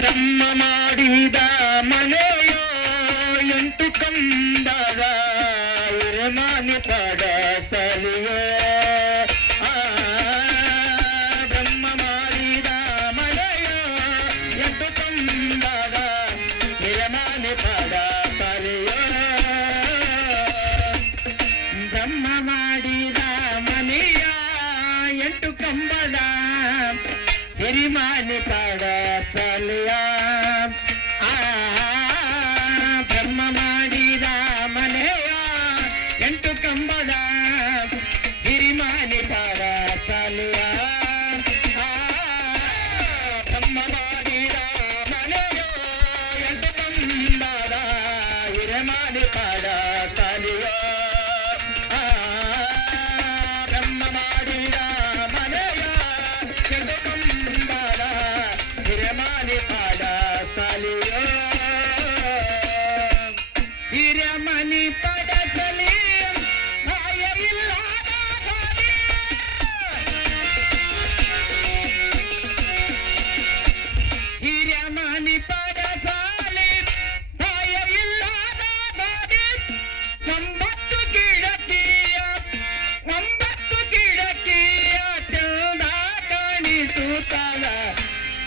ಬ್ರಹ್ಮ ಮಾಡಿದ ಮನೆಯೋ ಎಂಟು ಕಂಬದ ಇರಮಾನಿ ಪಡ ಸಲಿಯೋ ಬ್ರಹ್ಮ ಮಾಡಿದ ಮನೆಯೋ ಎಂಟು ಕಂಬದ ಇರಮಾನಿ ಪಡ ಸಲಿಯೋ ಬ್ರಹ್ಮ ಮಾಡಿದ ಮನೆಯ ಎಂಟು ಕಂಬದ ಹಿರಿಮಾನಿ ಪಡ ಚಲಿಯ ಬ್ರಹ್ಮ ಮಾಡಿದ ಮನೆಯ ಎಂಟು ಕಂಬದ ಹಿರಿಮಾನಿ ಪಡ ಚಲಿಯ ಬ್ರಹ್ಮ ಮಾಡಿದ ಮನೆಯ ಎಂಟು ಕಂಬದ ಹಿರಿಮಾನಿ ಪಡ ಚಲಿಯ ಬ್ರಹ್ಮ ಮಾಡಿದ ಮನೆಯ ಎಂಟು ಕಂಬದ ಹಿರಮಾನಿ ಪಡ ಸಲಿಯೋ ಹಿರಮನಿ ಪಡ ಸಲಿ ಭಯ ಇಲ್ಲದ ಗಾಡಿ ಹಿರಮನಿ ಪಡ ಸಲಿ ಭಯ ಇಲ್ಲದ ಗಾಡಿ 9 ಕಿಡಕಿಯ ಚಂದ ಕಾಣಿಸುತ್ತಲ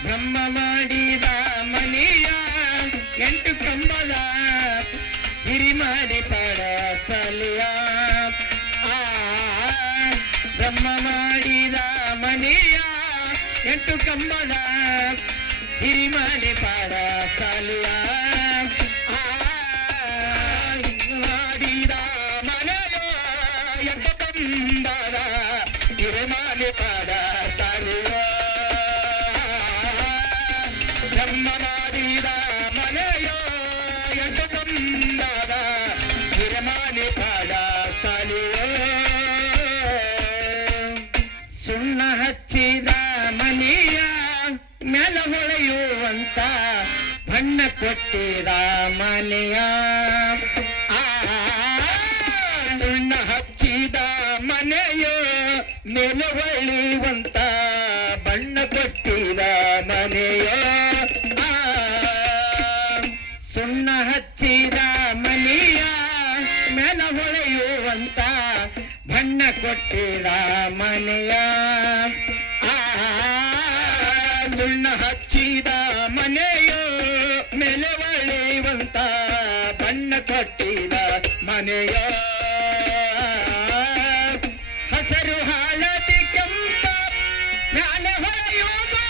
ಬ್ರಹ್ಮ ಮಾಡಿದ ಮನೆಯ ಎಂಟು ಕಂಬದ ಹಿರಿಮಾನಿ ಪಡ ಚಲಿಯ ಬ್ರಹ್ಮ ಮಾಡಿದ ಮನೆಯ ಎಂಟು ಕಂಬದ ಹಿರಿಮಾನಿ ಪಡ ಚಲಿಯ ಮಾಡಿದ ಮನೆಯ ಎಂಟು ಕಂಬದ ಹಿರಿಮಾನಿ ಪಡ ಚಲಿಯ ಬ್ರಹ್ಮ ಮಾಡಿದ ಮನೆಯ ಎಂಟು ಕಂಬದ ಹಿರಮಾನಿ ಪಡ ಸಲಿಯೋ ಸುಣ್ಣ ಹಚ್ಚಿದ ಮನೆಯ ಮೆಲ ಹೊಳೆಯುವಂತ ಬಣ್ಣ ಕೊಟ್ಟಿದ ಮನೆಯ ಸುಣ್ಣ ಹಚ್ಚಿದ ಮನೆಯ ಮೇಲೆ ಹೊಳೆಯುವಂತ ಬಣ್ಣ ಕೊಟ್ಟಿದ ಮನೆಯ ಸುಣ್ಣ ಹಚ್ಚಿದ ಮನೆಯ ಮೇಲ ಹೊಳೆಯುವಂತ ಬಣ್ಣ ಕೊಟ್ಟಿದ ಮನೆಯ ಸುಣ್ಣ ಹಚ್ಚಿದ ಮನೆಯ ಮೇಲೆ ಹೊಳೆಯುವಂತ ಬಣ್ಣ ಕೊಟ್ಟಿದ ಮನೆಯ ಹಸರು ಹಳದಿ ಕೆಂಪ ಮ್ಯಾಲೆ ಹೊಳೆಯುವುದು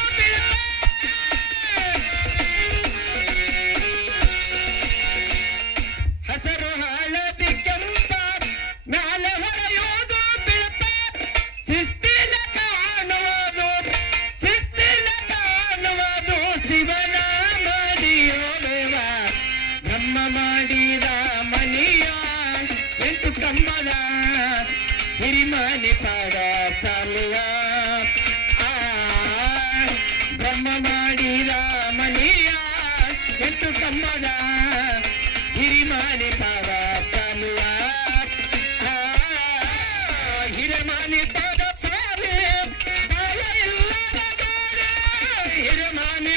ಹಸರು ಹಳದಿ ಕೆಂಪ ಮ್ಯಾಲೆ ಹೊಳೆಯುವುದು ಬಿಳಪ ಶಿಸ್ತಿನ ಕಾಣುವುದು ಶಿವನ ಮಾಡಿಯೋದೇವ ಬ್ರಹ್ಮ ಮಾಡಿದ ಮನೆಯ ಎಂಟು ಕಂಬದ ಹಿರಿಮಾನಿ ಪಡ ಚಲಿಯ ಬ್ರಹ್ಮ ಮಾಡಿದ ಮನೆಯ ಎಂಟು ಕಂಬದ ಹಿರಿಮಾನಿ ಪಡ ಚಲಿಯ ಹಿರಮಾನಿ ಪಡ ಸಾಲಿ ಭಯ ಇಲ್ಲದ ಗಾಡಿ ಹಿರಮಾನಿ